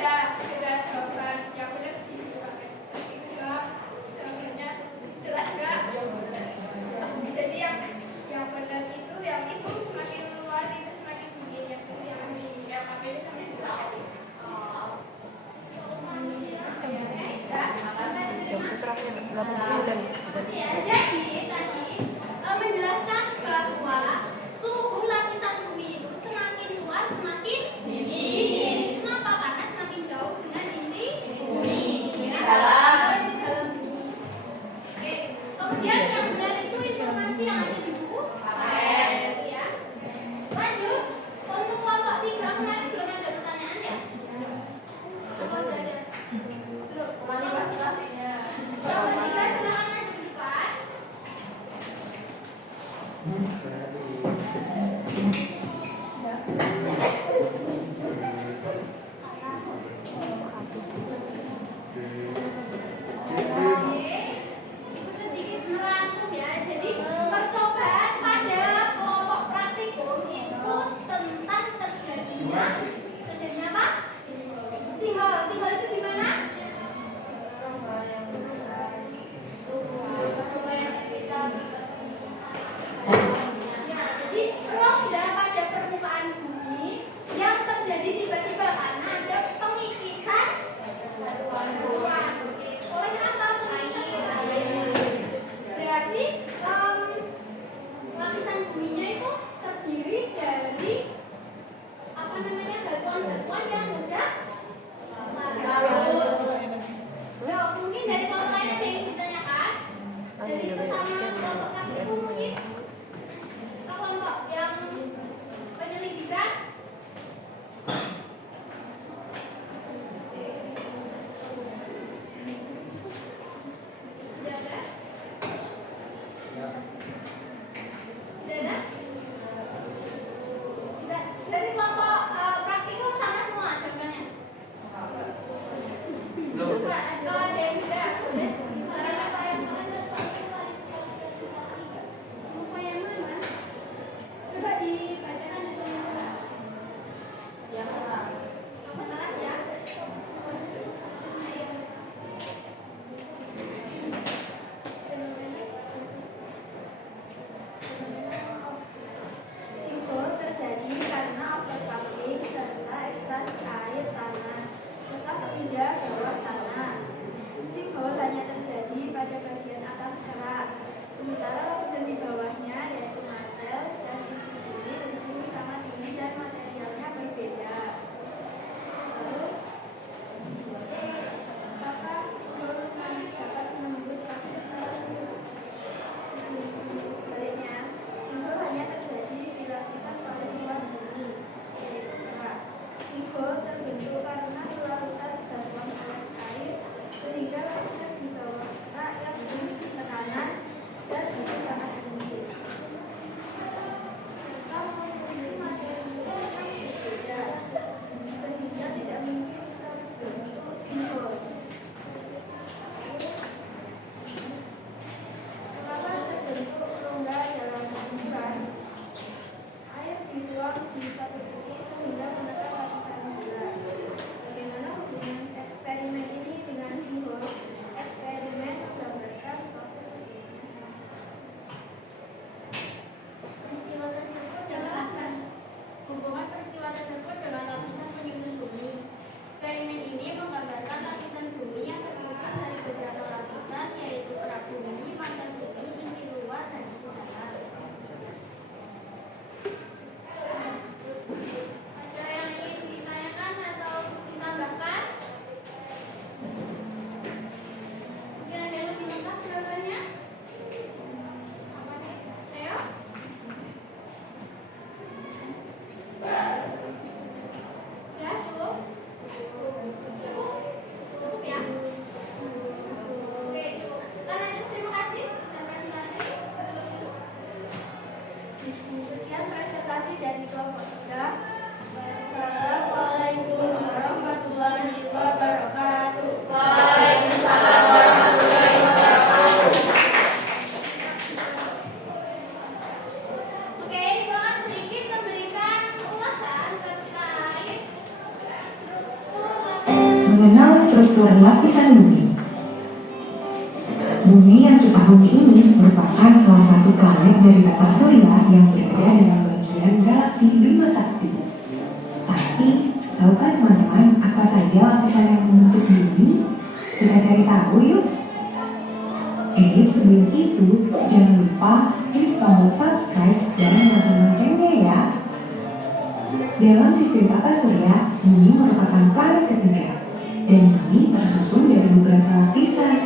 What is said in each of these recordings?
beda jawaban yang benar itu jawabannya jelas enggak? Jadi yang benar itu semakin luar itu semakin tinggi yang di LKPD sama bulan. Jawab terakhir 89. Jadi tadi menjelaskan bahwa suhu lapisan bumi itu semakin luas semakin dingin. Kenapa? Karena semakin jauh dengan struktur lapisan bumi. Bumi yang kita huni ini merupakan salah satu planet dari tata surya yang berada dalam bagian galaksi Bima Sakti. Tapi, tahukah teman-teman apa saja lapisan yang membentuk bumi? Kita cari tahu yuk. Sebelum itu, jangan lupa klik tombol subscribe dan nyalakan loncengnya ya. Dalam sistem tata surya, bumi merupakan planet ketiga, dan bumi tersusun dari beberapa lapisan.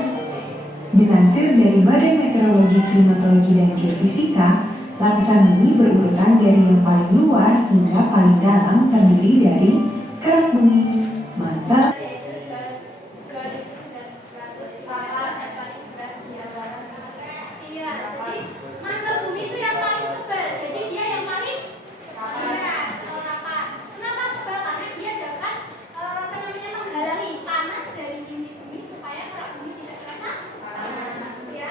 Dilansir dari Badan Meteorologi, Klimatologi, dan Geofisika, lapisan bumi berurutan dari yang paling luar hingga paling dalam terdiri dari kerak bumi, mantel, Iya, jadi mantel bumi itu yang paling tebal. Jadi dia yang paling berat atau rapat. Kenapa tebal? Karena dia dapat menghalangi panas dari inti bumi supaya kerak bumi tidak terasa panas. Ya.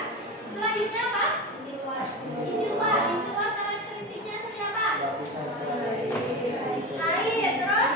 Selanjutnya apa? Inti luar. Inti luar karakteristiknya seperti apa? Air, terus?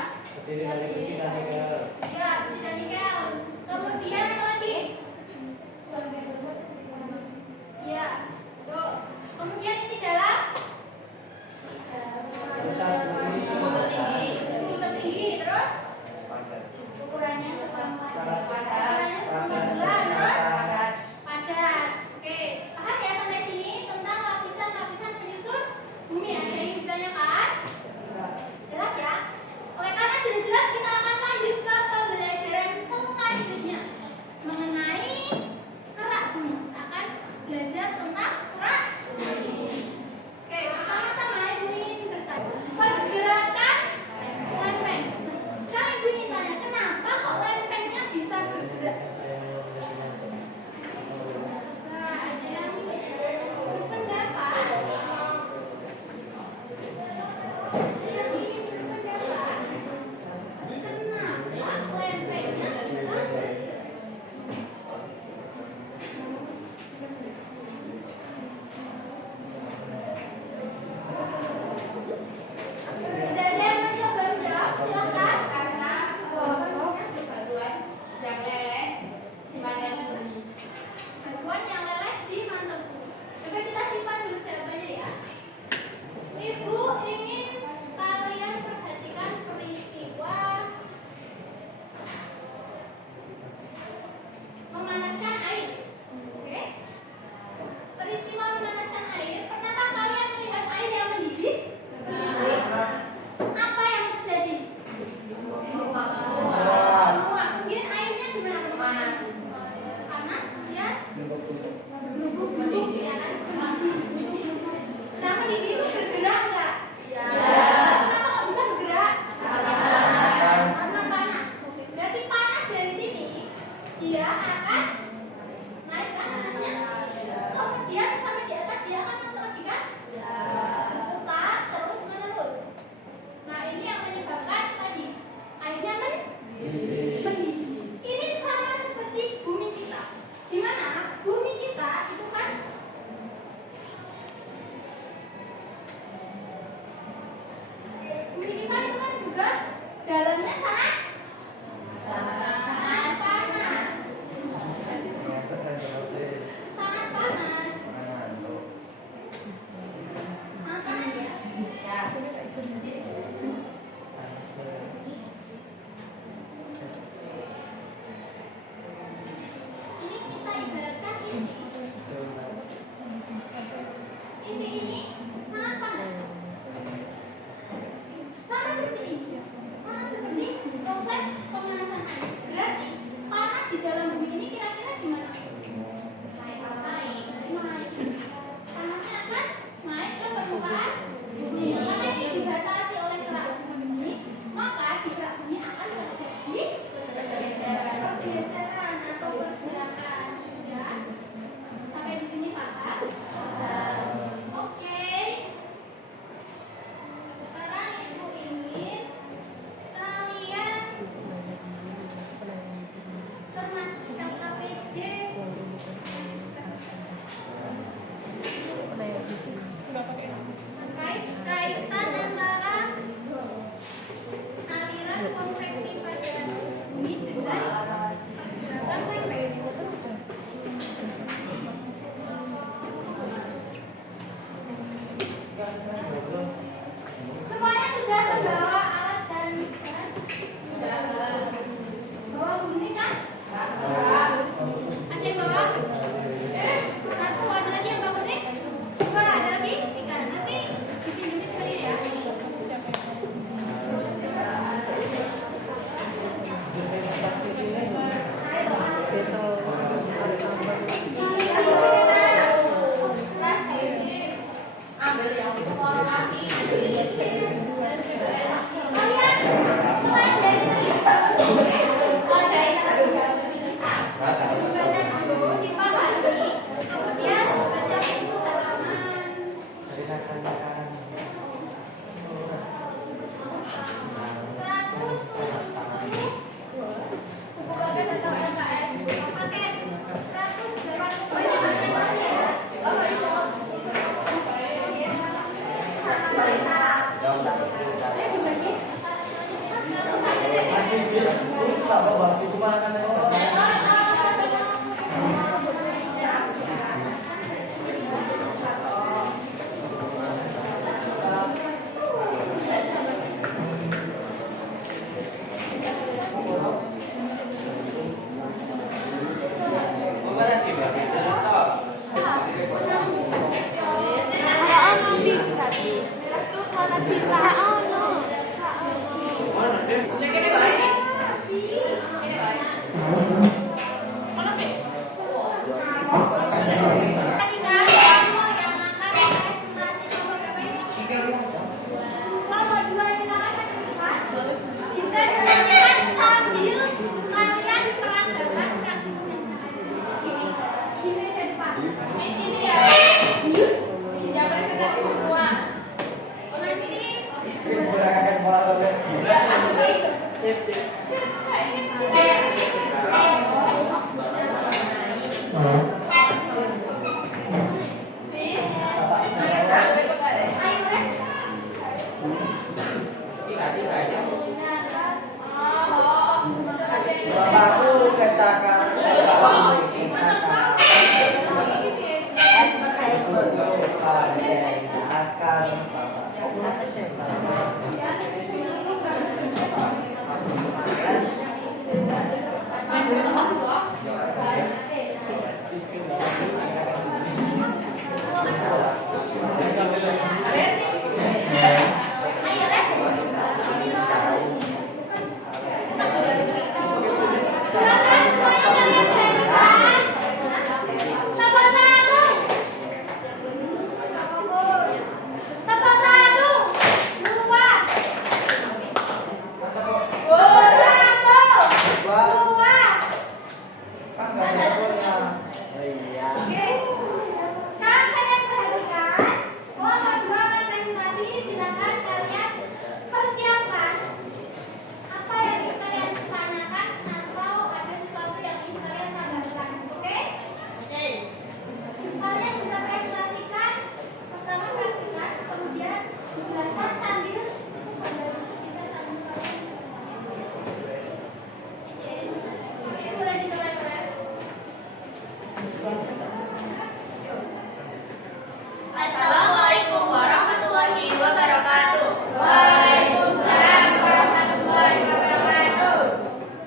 Assalamualaikum warahmatullahi wabarakatuh. Waalaikumsalam warahmatullahi wabarakatuh.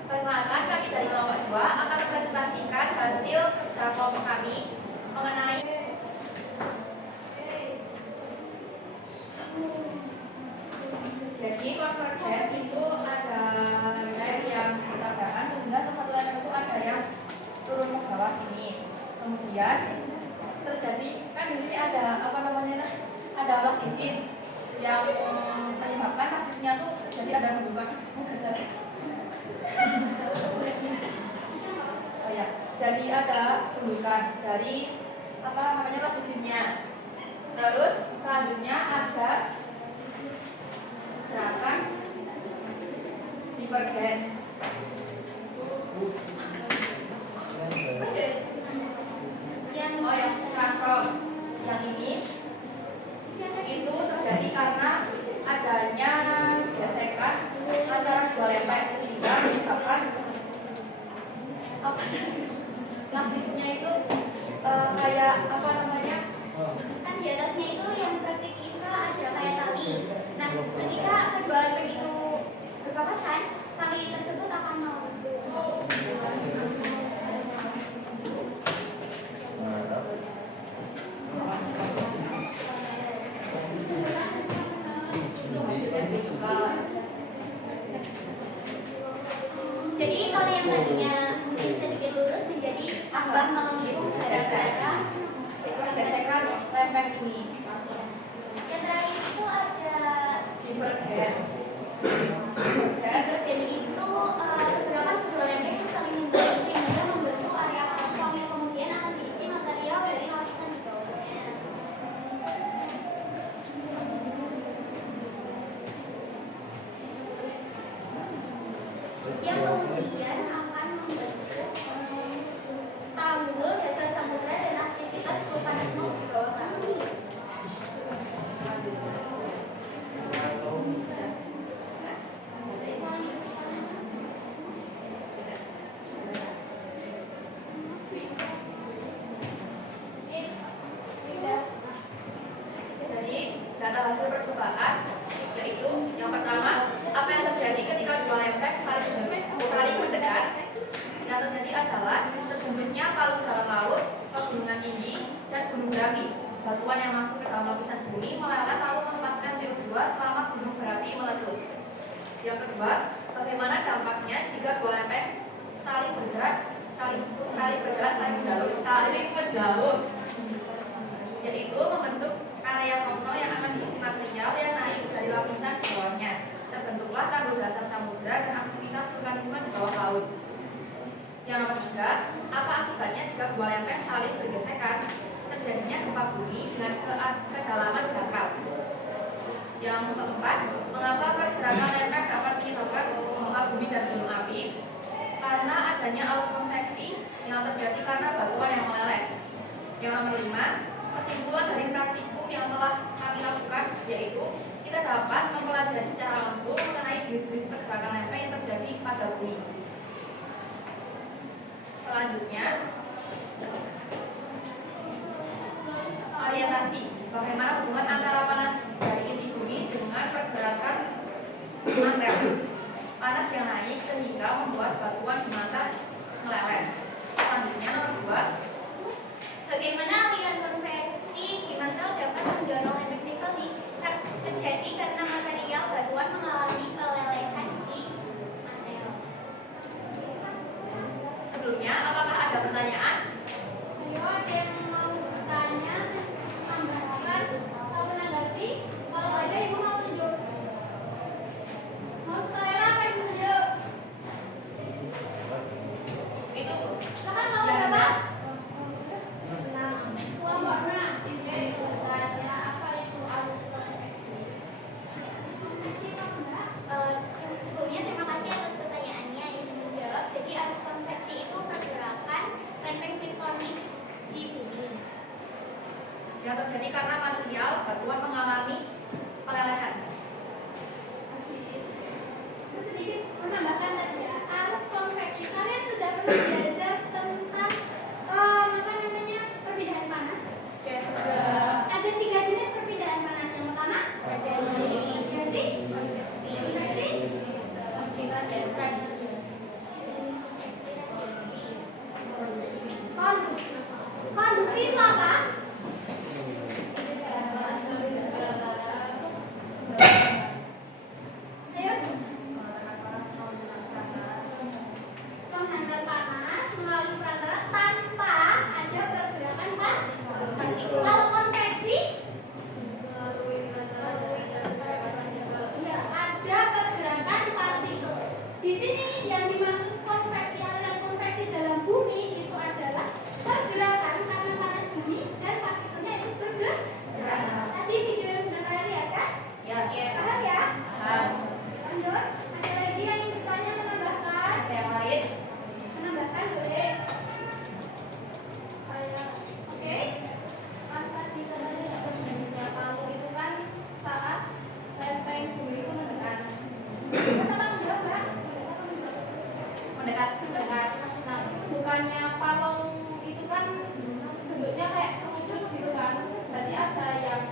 Perkenalkan, kami dari kelompok 2 akan mempresentasikan hasil kerja kelompok kami mengenai jadi konvergen itu ada layar yang bertabrakan sehingga satu layar itu ada yang turun ke bawah sini. Kemudian terjadi kan di sini ada apa namanya ada lastisin yang menyebabkan lastisnya tuh jadi ada bentukan oh ya jadi ada bentukan dari apa namanya lastisinnya. Terus selanjutnya ada gerakan divergen. Yang transform yang ini itu terjadi karena adanya gesekan antara dua lempeng sehingga menyebabkan apa lastisnya itu kayak apa namanya kan di atasnya itu yang praktik kita ada kayak tali. Nah, ketika kedua lempeng itu berpapasan, tali tersebut akan membentuk. Jadi kalau yang tadinya mungkin sedikit lurus menjadi tambah melengkung gara-gara gesekan lempeng ini yang terakhir itu ada divergen. jadi itu pergerakan kedua lempeng itu saling membentuk sehingga membentuk area kosong yang kemudian akan diisi material dari lapisan di bawahnya. Yang kemudian akan membentuk tanggul dasar samudera dan aktivitas vulkanisme di bawah kami. Jadi data hasil percobaan yaitu yang pertama apa yang terjadi ketika dua lempeng saling mendekat Yang kedua, bagaimana dampaknya jika dua lempeng saling menjalur, yaitu membentuk area kosong yang akan diisi material yang naik dari lapisan di bawahnya. Terbentuklah tanggul dasar samudra dan aktivitas vulkanisme di bawah laut. Yang nomor tiga, apa akibatnya jika dua lempeng saling bergesekan? Terjadinya gempa bumi dengan kedalaman dangkal. Yang keempat, mengapa pergerakan lempeng dapat menyebabkan gempa bumi dan gunung api? Karena adanya arus konveksi yang terjadi karena batuan yang meleleh. Yang nomor lima, kesimpulan dari praktikum yang telah kami lakukan yaitu kita dapat mempelajari secara langsung mengenai jenis-jenis pergerakan lempeng yang terjadi pada bumi. Selanjutnya, orientasi. Bagaimana hubungan antara panas dari inti bumi dengan pergerakan mantel. Panas yang naik sehingga membuat batuan di mata meleleh. Selanjutnya nomor 2. Bagaimana aliran konveksi di mantel dapat mendorong efek tektonik terjadi karena material batuan mengalami pelelehan di mantel. Sebelumnya, apakah ada pertanyaan? Ayo, ada yang mau bertanya, tambahkan, atau menanggapi? Kalau ada, ibu mau tunjuk. Mau sukarela apa ibu tunjuk? Itu Silahkan mau berapa? Kelompok 6. Ibu bertanya apa itu arus konveksi? Sebelumnya terima kasih atas pertanyaannya. Izin menjawab. Jadi arus konveksi itu pergerakan lempeng tektonik di bumi. yang terjadi karena material batuan mengalami pelelehan. Itu sedikit menambahkan tadi ya, arus konveksi. Kalian sudah pernah belajar tentang apa namanya perpindahan panas? Ada 3 jenis perpindahan panas. Yang pertama, radiasi, konveksi. Konduksi itu apa? Ayo. Menghantar panas melalui perantara tanpa ada pergerakan partikel. Kalau konveksi ada pergerakan partikel. Di sini yang dimaksud konveksi, aliran konveksi dalam bumi itu adalah pergerakan karena panas bumi dan partikelnya itu bergerak. Tadi video yang sudah kalian lihat kan? Ya, Paham ya? paham. Lanjut. Ada lagi yang ingin bertanya, menambahkan? Ada yang lain? Menambahkan boleh. Oke. Kan tadi katanya dapat mendengar palu itu kan saat lempeng bumi itu mendekat. Kata Bang jawab, Mbak. Mendekat. Nah, bukannya palung itu kan bentuknya kayak pengecut gitu kan? Berarti ada yang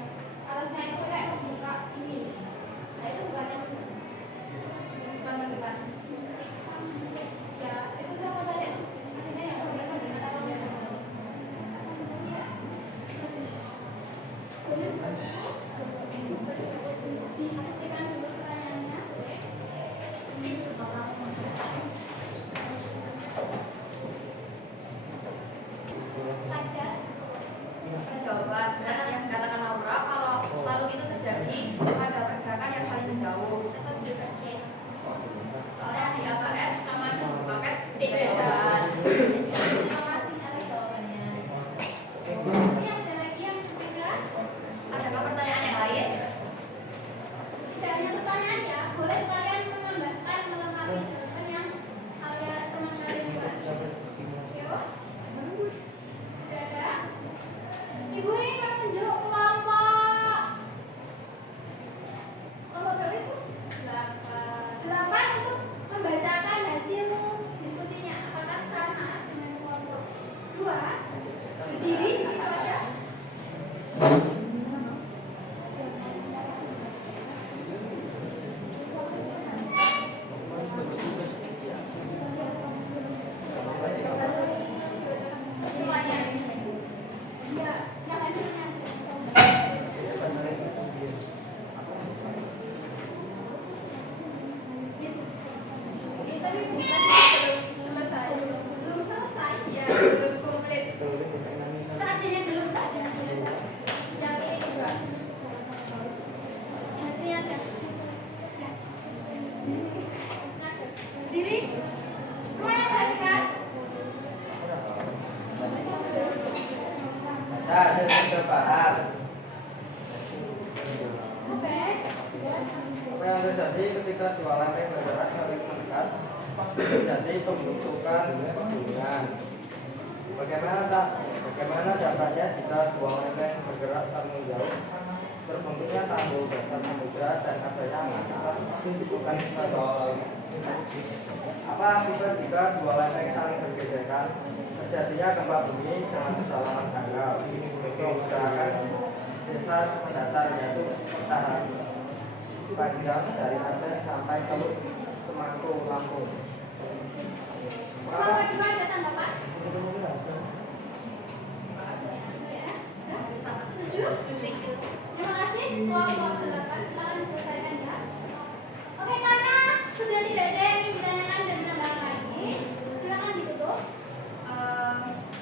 atasnya itu kayak membuka gini. Nah, itu bukan mendekat. Ya, itu saya mau tanya. Artinya yang benar mendekat apa enggak? Boleh buat diskusikan dulu pertanyaannya. Berdiri. Semuanya perhatikan. Saya sudah paham. Apa yang terjadi ketika dua lempeng bergerak saling mendekat terjadi pembentukan hubungan. Bagaimana dampaknya jika dua lempeng bergerak saling menjauh? Terbentuknya tanggul dasar samudra dan adanya angkatan bukan sebab. Apa akibat jika dua lempeng saling bergesekan? Terjadinya gempa bumi dengan kedalaman dangkal. Untuk gerakan sesar mendatar yaitu bertahan panjang dari Aceh sampai Teluk Semangku, Lampung. Kalau berdua ada tanggapan? Setuju? Setuju. Terima kasih. Kelompok 8 silakan diselesaikan ya. Oke, karena sudah tidak ada yang ingin ditanyakan dan menambahkan lagi, silakan ditutup.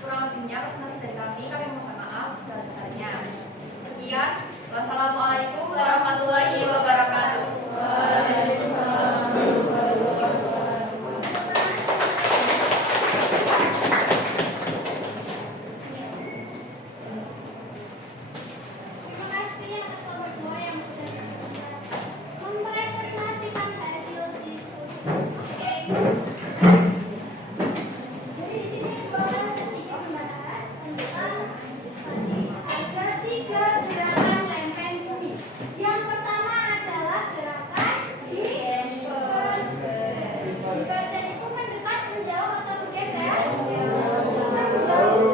Kurang lebihnya presentasi dari kami mohon maaf sebesar-besarnya. Sekian, wassalamualaikum warahmatullahi wabarakatuh. Terima kasih atas kelompok 2 yang sudah mempresentasikan hasil diskusi. Oke. Jadi di sini boleh sedikit membahas tentang ada 3 gerakan lempeng bumi. Yang pertama adalah gerakan divergen. Divergen itu mendekat, menjauh atau bergeser? Menjauh.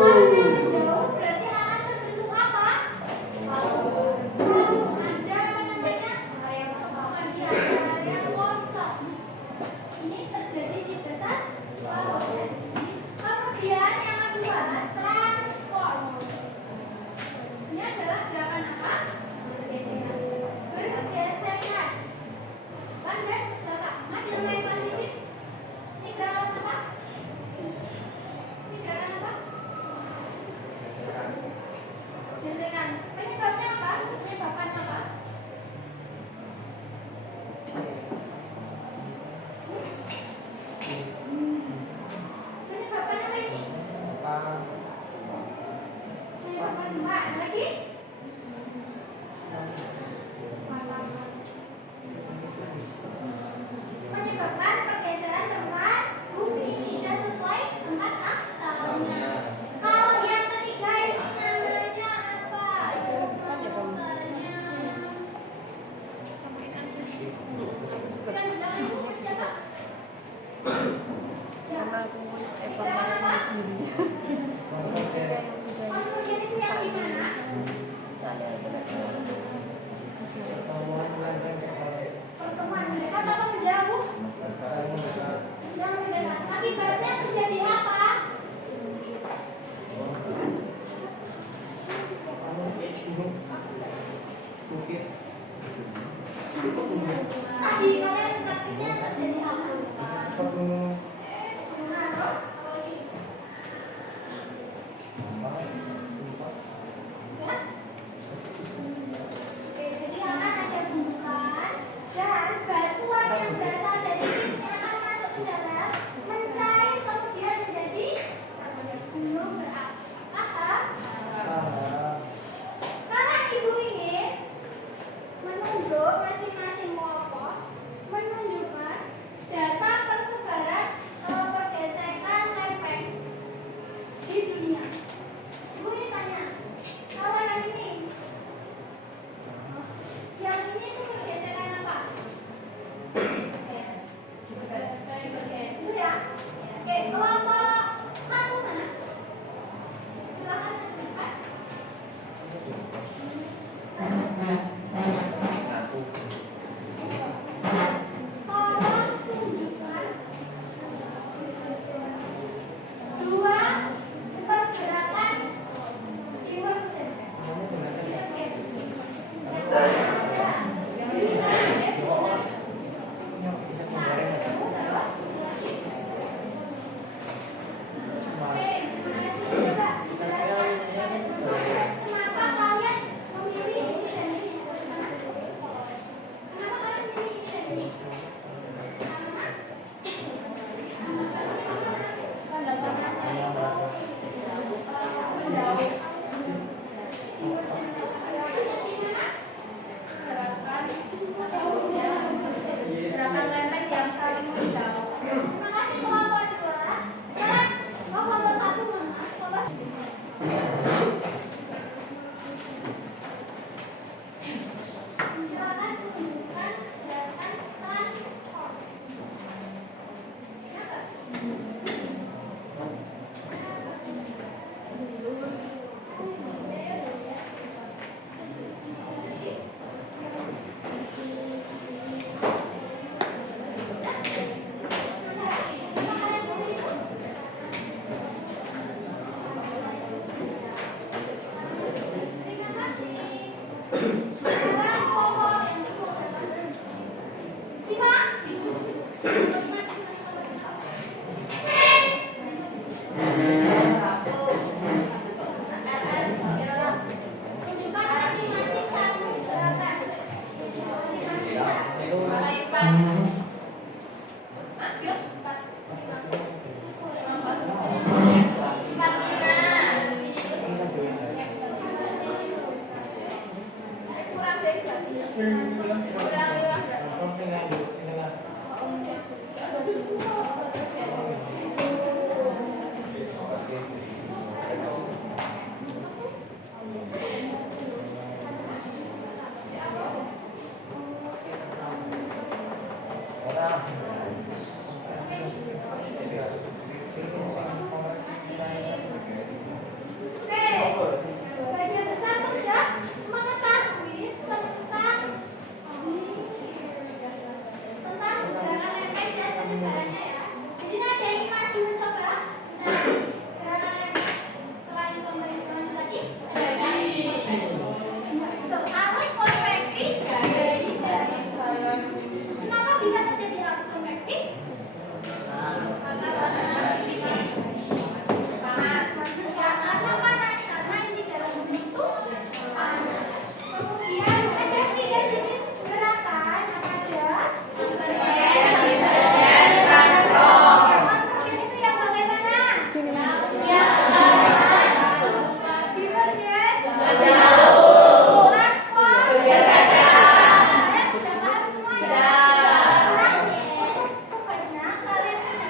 Karena menjauh berarti akan terbentuk apa? Ada apa namanya? Area kosong. Ini terjadi di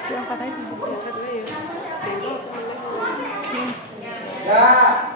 Diangkat aja. Namun siapa yang Ya.